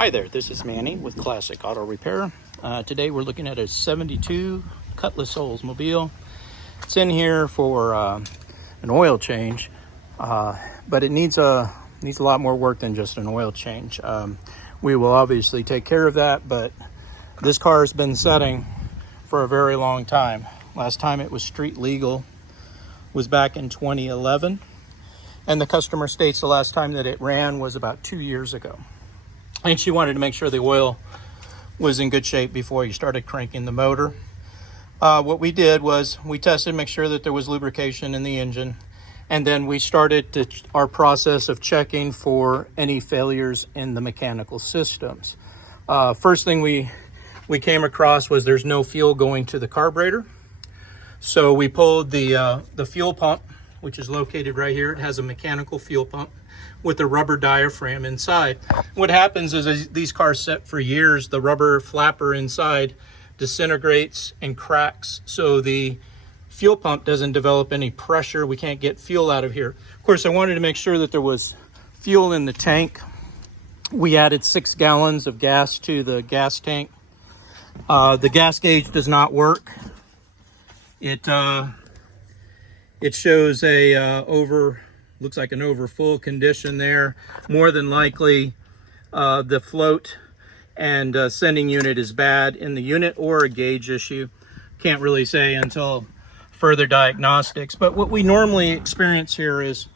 Hi there, this is Manny with Classic Auto Repair. Today we're looking at a 72 Cutlass Oldsmobile. It's in here for an oil change, but it needs a lot more work than just an oil change. We will obviously take care of that, but this car has been setting for a very long time. Last time it was street legal was back in 2011, and the customer states the last time that it ran was about 2 years ago. And she wanted to make sure the oil was in good shape before you started cranking the motor. What we did was we tested, make sure that there was lubrication in the engine, and then we started our process of checking for any failures in the mechanical systems. First thing we came across was there's no fuel going to the carburetor. So we pulled the fuel pump, which is located right here. It has a mechanical fuel pump with a rubber diaphragm inside. What happens is, as these cars set for years, the rubber flapper inside disintegrates and cracks, so the fuel pump doesn't develop any pressure. We can't get fuel out of here. Of course, I wanted to make sure that there was fuel in the tank. We added 6 gallons of gas to the gas tank. The gas gauge does not work. It shows a looks like an over full condition there. More than likely the float and sending unit is bad in the unit, or a gauge issue. Can't really say until further diagnostics. But what we normally experience here is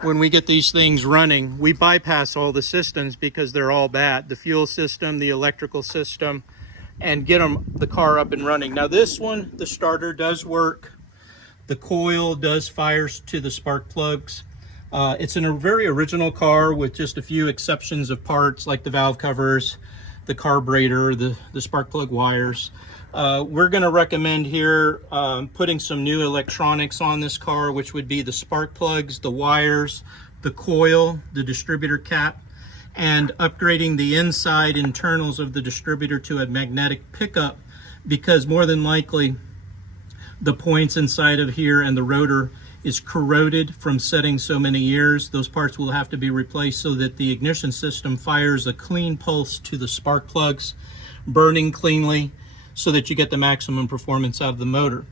when we get these things running, we bypass all the systems because they're all bad. The fuel system, the electrical system, and get the car up and running. Now this one, the starter does work. The coil does fire to the spark plugs. It's in a very original car with just a few exceptions of parts like the valve covers, the carburetor, the spark plug wires. We're going to recommend here putting some new electronics on this car, which would be the spark plugs, the wires, the coil, the distributor cap, and upgrading the inside internals of the distributor to a magnetic pickup, because more than likely the points inside of here and the rotor is corroded from setting so many years. Those parts will have to be replaced so that the ignition system fires a clean pulse to the spark plugs, burning cleanly so that you get the maximum performance out of the motor.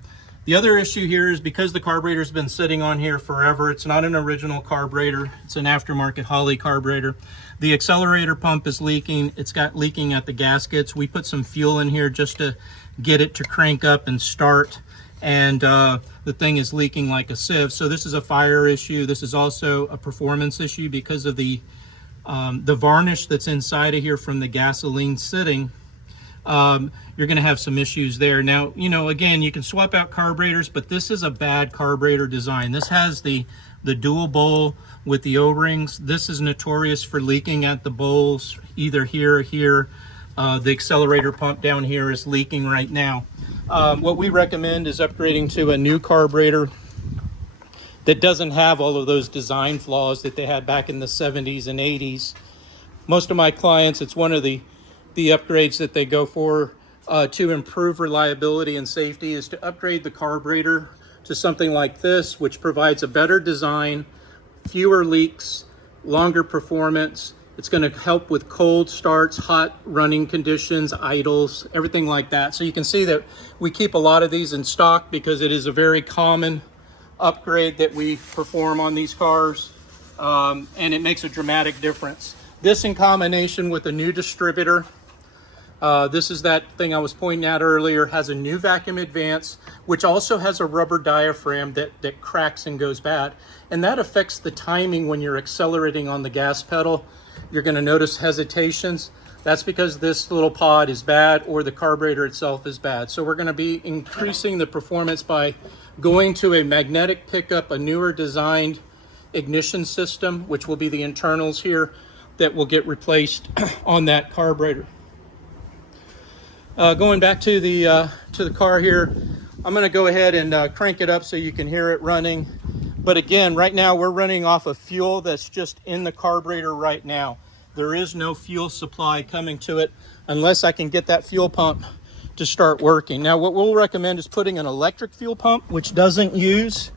The other issue here is because the carburetor's been sitting on here forever, it's not an original carburetor, it's an aftermarket Holley carburetor. The accelerator pump is leaking. It's got leaking at the gaskets. We put some fuel in here just to get it to crank up and start, and the thing is leaking like a sieve. So this is a fire issue. This is also a performance issue because of the varnish that's inside of here from the gasoline sitting. You're going to have some issues there. Now, you know, again, you can swap out carburetors, but this is a bad carburetor design. This has the dual bowl with the O-rings. This is notorious for leaking at the bowls, either here or here. The accelerator pump down here is leaking right now. What we recommend is upgrading to a new carburetor that doesn't have all of those design flaws that they had back in the 70s and 80s. Most of my clients, it's one of the upgrades that they go for to improve reliability and safety, is to upgrade the carburetor to something like this, which provides a better design, fewer leaks, longer performance. It's going to help with cold starts, hot running conditions, idles, everything like that. So you can see that we keep a lot of these in stock because it is a very common upgrade that we perform on these cars, and it makes a dramatic difference. This, in combination with a new distributor, this is that thing I was pointing at earlier, has a new vacuum advance, which also has a rubber diaphragm that cracks and goes bad. And that affects the timing when you're accelerating on the gas pedal. You're going to notice hesitations. That's because this little pod is bad, or the carburetor itself is bad. So we're going to be increasing the performance by going to a magnetic pickup, a newer designed ignition system, which will be the internals here, that will get replaced on that carburetor. Going back to the car here, I'm going to go ahead and crank it up so you can hear it running. But again, right now we're running off of fuel that's just in the carburetor right now. There is no fuel supply coming to it unless I can get that fuel pump to start working. Now, what we'll recommend is putting an electric fuel pump, which doesn't use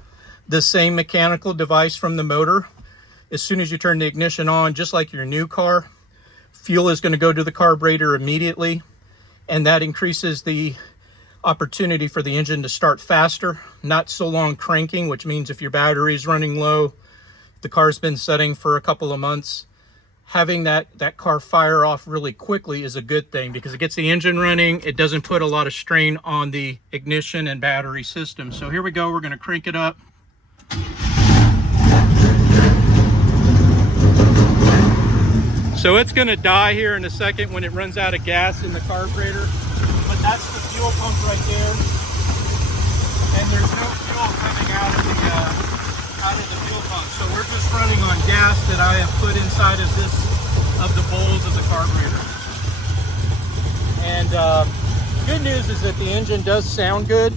the same mechanical device from the motor. As soon as you turn the ignition on, just like your new car, fuel is going to go to the carburetor immediately, and that increases the opportunity for the engine to start faster, not so long cranking, which means if your battery is running low, the car's been setting for a couple of months, having that car fire off really quickly is a good thing because it gets the engine running. It doesn't put a lot of strain on the ignition and battery system. So here we go, we're going to crank it up. So it's going to die here in a second when it runs out of gas in the carburetor. But that's the fuel pump right there. And there's no fuel coming out of the fuel pump. So we're just running on gas that I have put inside of the bowls of the carburetor. And good news is that the engine does sound good.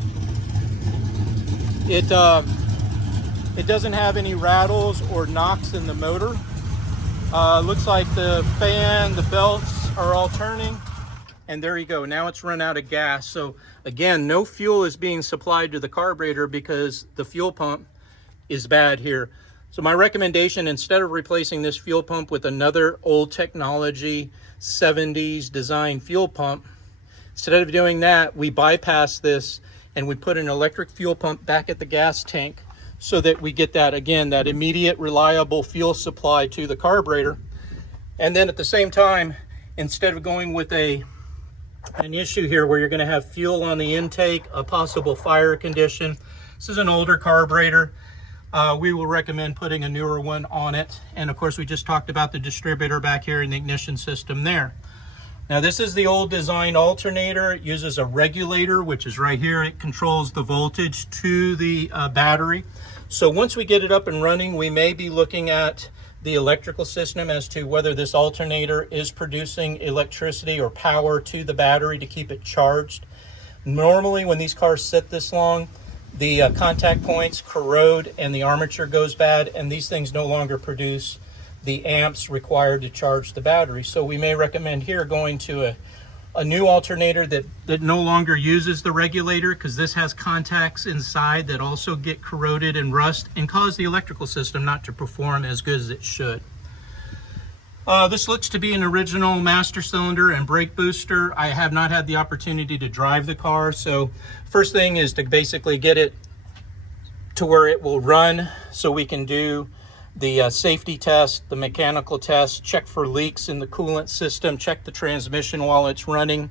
It doesn't have any rattles or knocks in the motor. Looks like the fan, the belts are all turning, and there you go. Now it's run out of gas. So again, no fuel is being supplied to the carburetor because the fuel pump is bad here. So my recommendation, instead of replacing this fuel pump with another old technology 70s design fuel pump, instead of doing that, we bypass this and we put an electric fuel pump back at the gas tank, so that we get that, again, that immediate reliable fuel supply to the carburetor. And then at the same time, instead of going with an issue here where you're going to have fuel on the intake, a possible fire condition, this is an older carburetor. We will recommend putting a newer one on it. And of course, we just talked about the distributor back here in the ignition system there. Now this is the old design alternator. It uses a regulator, which is right here. It controls the voltage to the battery. So once we get it up and running, we may be looking at the electrical system as to whether this alternator is producing electricity or power to the battery to keep it charged. Normally when these cars sit this long, the contact points corrode and the armature goes bad, and these things no longer produce the amps required to charge the battery. So we may recommend here going to a new alternator that no longer uses the regulator, because this has contacts inside that also get corroded and rust and cause the electrical system not to perform as good as it should. This looks to be an original master cylinder and brake booster. I have not had the opportunity to drive the car, so first thing is to basically get it to where it will run so we can do the safety test, the mechanical test, check for leaks in the coolant system, check the transmission while it's running,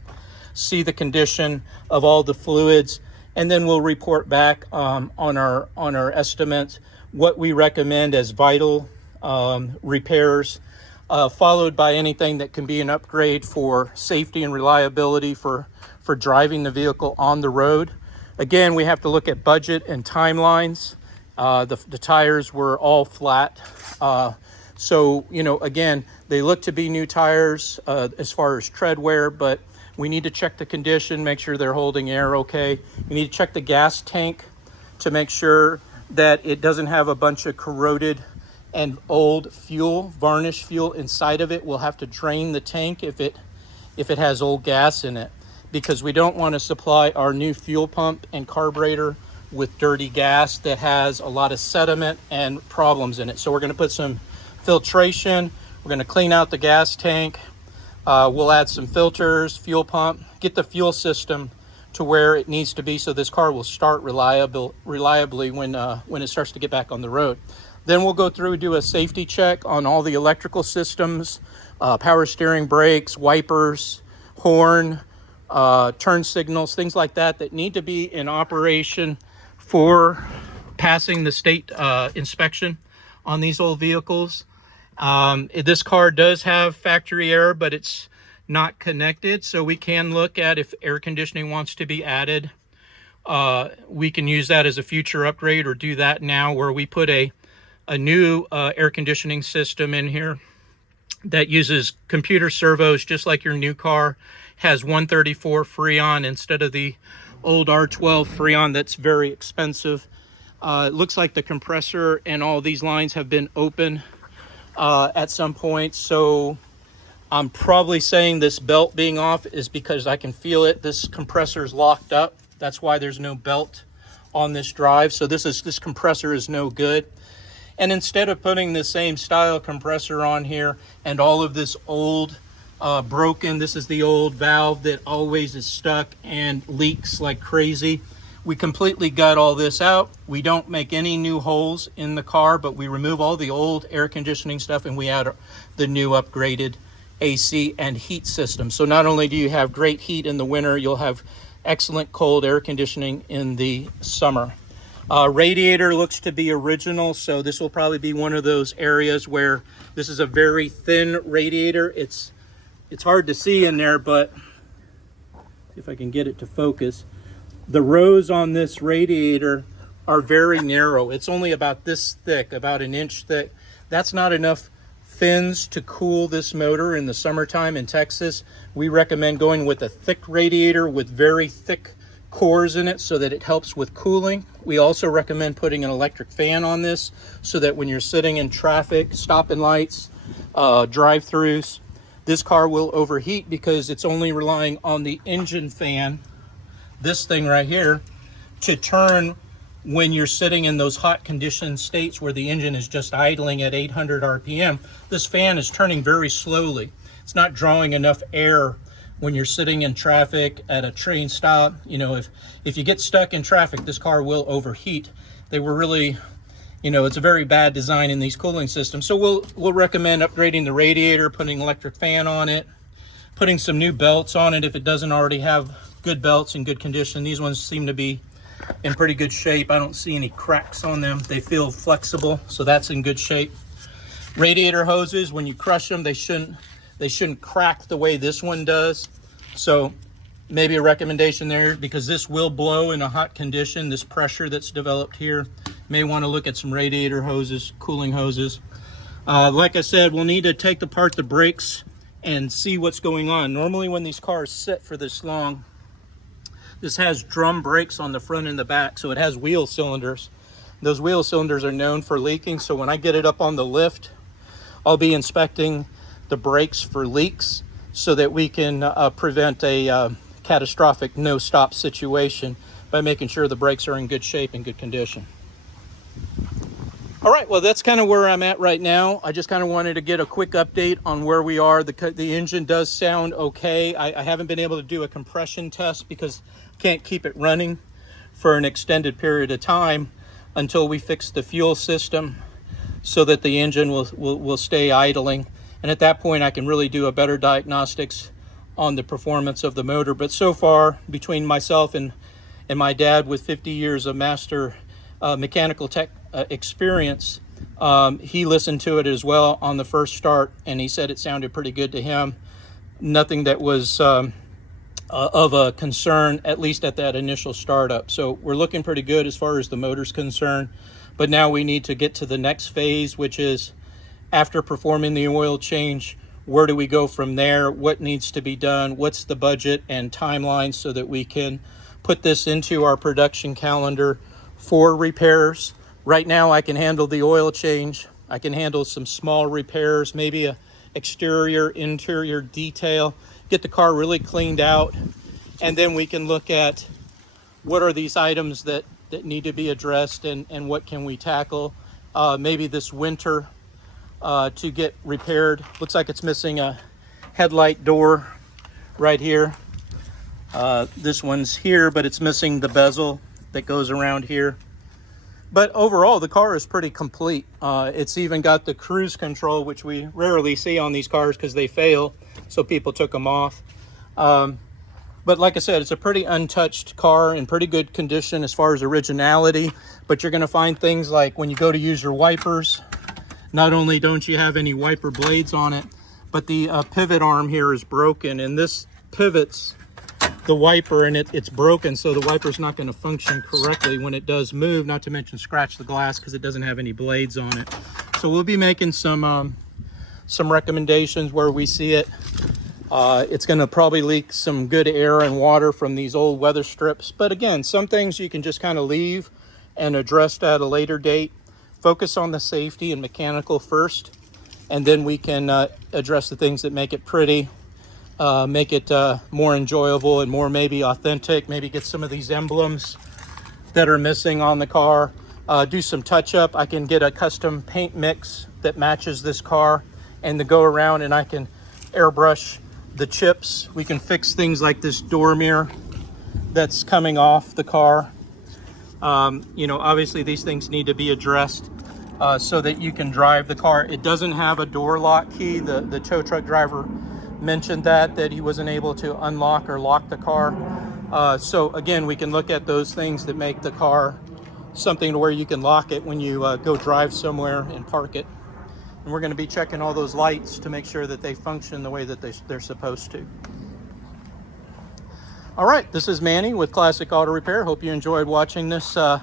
see the condition of all the fluids, and then we'll report back on our estimate what we recommend as vital repairs, followed by anything that can be an upgrade for safety and reliability for driving the vehicle on the road. Again, we have to look at budget and timelines. The tires were all flat. So, you know, again, they look to be new tires as far as tread wear, but we need to check the condition, make sure they're holding air okay. We need to check the gas tank to make sure that it doesn't have a bunch of corroded and old fuel, varnished fuel inside of it. We'll have to drain the tank if it has old gas in it, because we don't want to supply our new fuel pump and carburetor with dirty gas that has a lot of sediment and problems in it. So we're going to put some filtration. We're going to clean out the gas tank. We'll add some filters, fuel pump, get the fuel system to where it needs to be so this car will start reliably when it starts to get back on the road. Then we'll go through and do a safety check on all the electrical systems, power steering, brakes, wipers, horn, turn signals, things like that need to be in operation for passing the state inspection on these old vehicles. This car does have factory air, but it's not connected, so we can look at if air conditioning wants to be added. We can use that as a future upgrade, or do that now, where we put a new air conditioning system in here that uses computer servos, just like your new car has 134 Freon instead of the old R12 Freon that's very expensive. It looks like the compressor and all these lines have been open at some point, so I'm probably saying this belt being off is because I can feel it. This compressor is locked up. That's why there's no belt on this drive. So this compressor is no good. And instead of putting the same style compressor on here and all of this old broken. This is the old valve that always is stuck and leaks like crazy. We completely gut all this out. We don't make any new holes in the car, but we remove all the old air conditioning stuff and we add the new upgraded AC and heat system. So not only do you have great heat in the winter, you'll have excellent cold air conditioning in the summer. Radiator looks to be original, so this will probably be one of those areas where this is a very thin radiator. It's hard to see in there, but if I can get it to focus. The rows on this radiator are very narrow. It's only about this thick, about an inch thick. That's not enough fins to cool this motor in the summertime in Texas. We recommend going with a thick radiator with very thick cores in it so that it helps with cooling. We also recommend putting an electric fan on this so that when you're sitting in traffic, stopping lights, drive-throughs, this car will overheat because it's only relying on the engine fan, this thing right here, to turn when you're sitting in those hot conditioned states where the engine is just idling at 800 RPM. This fan is turning very slowly. It's not drawing enough air when you're sitting in traffic at a train stop. You know, if you get stuck in traffic, this car will overheat. They were really, you know, it's a very bad design in these cooling systems. So we'll recommend upgrading the radiator, putting an electric fan on it, putting some new belts on it if it doesn't already have good belts in good condition. These ones seem to be in pretty good shape. I don't see any cracks on them. They feel flexible, so that's in good shape. Radiator hoses, when you crush them, they shouldn't crack the way this one does. So maybe a recommendation there, because this will blow in a hot condition, this pressure that's developed here. May want to look at some radiator hoses, cooling hoses. Like I said, we'll need to take apart the brakes and see what's going on. Normally when these cars sit for this long, this has drum brakes on the front and the back, so it has wheel cylinders. Those wheel cylinders are known for leaking, so when I get it up on the lift, I'll be inspecting the brakes for leaks so that we can prevent a catastrophic no-stop situation by making sure the brakes are in good shape and good condition. All right, well, that's kind of where I'm at right now. I just kind of wanted to get a quick update on where we are. The engine does sound okay. I haven't been able to do a compression test because I can't keep it running for an extended period of time until we fix the fuel system so that the engine will stay idling. And at that point, I can really do a better diagnostics on the performance of the motor. But so far, between myself and my dad with 50 years of master mechanical tech experience, he listened to it as well on the first start, and he said it sounded pretty good to him. Nothing that was of a concern, at least at that initial startup. So we're looking pretty good as far as the motor's concerned. But now we need to get to the next phase, which is after performing the oil change, where do we go from there? What needs to be done? What's the budget and timeline so that we can put this into our production calendar for repairs? Right now I can handle the oil change. I can handle some small repairs, maybe a exterior, interior detail, get the car really cleaned out. And then we can look at what are these items that need to be addressed and what can we tackle maybe this winter to get repaired. Looks like it's missing a headlight door right here. This one's here, but it's missing the bezel that goes around here. But overall, the car is pretty complete. It's even got the cruise control, which we rarely see on these cars because they fail, so people took them off. But like I said, it's a pretty untouched car in pretty good condition as far as originality. But you're going to find things like when you go to use your wipers, not only don't you have any wiper blades on it, but the pivot arm here is broken, and this pivots the wiper, and it's broken, so the wiper's not going to function correctly when it does move, not to mention scratch the glass because it doesn't have any blades on it. So we'll be making some recommendations where we see it. It's going to probably leak some good air and water from these old weather strips, but again, some things you can just kind of leave and address at a later date. Focus on the safety and mechanical first, and then we can address the things that make it pretty, make it more enjoyable and more maybe authentic, maybe get some of these emblems that are missing on the car, do some touch up. I can get a custom paint mix that matches this car and to go around, and I can airbrush the chips. We can fix things like this door mirror that's coming off the car. You know, obviously these things need to be addressed so that you can drive the car. It doesn't have a door lock key. The tow truck driver mentioned that he wasn't able to unlock or lock the car. So again, we can look at those things that make the car something to where you can lock it when you go drive somewhere and park it. And we're going to be checking all those lights to make sure that they function the way that they're supposed to. All right, this is Manny with Classic Auto Repair. Hope you enjoyed watching this video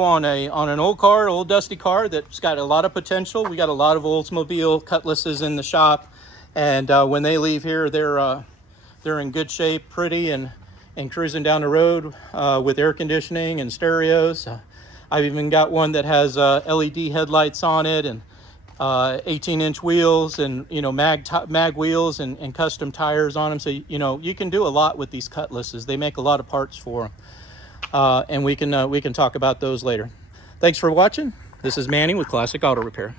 on an old dusty car that's got a lot of potential. We got a lot of Oldsmobile Cutlasses in the shop, and when they leave here, they're in good shape, pretty, and cruising down the road with air conditioning and stereos. I've even got one that has LED headlights on it, and 18-inch wheels, and you know, mag wheels, and custom tires on them. So you know, you can do a lot with these Cutlasses. They make a lot of parts for them, and we can talk about those later. Thanks for watching. This is Manny with Classic Auto Repair.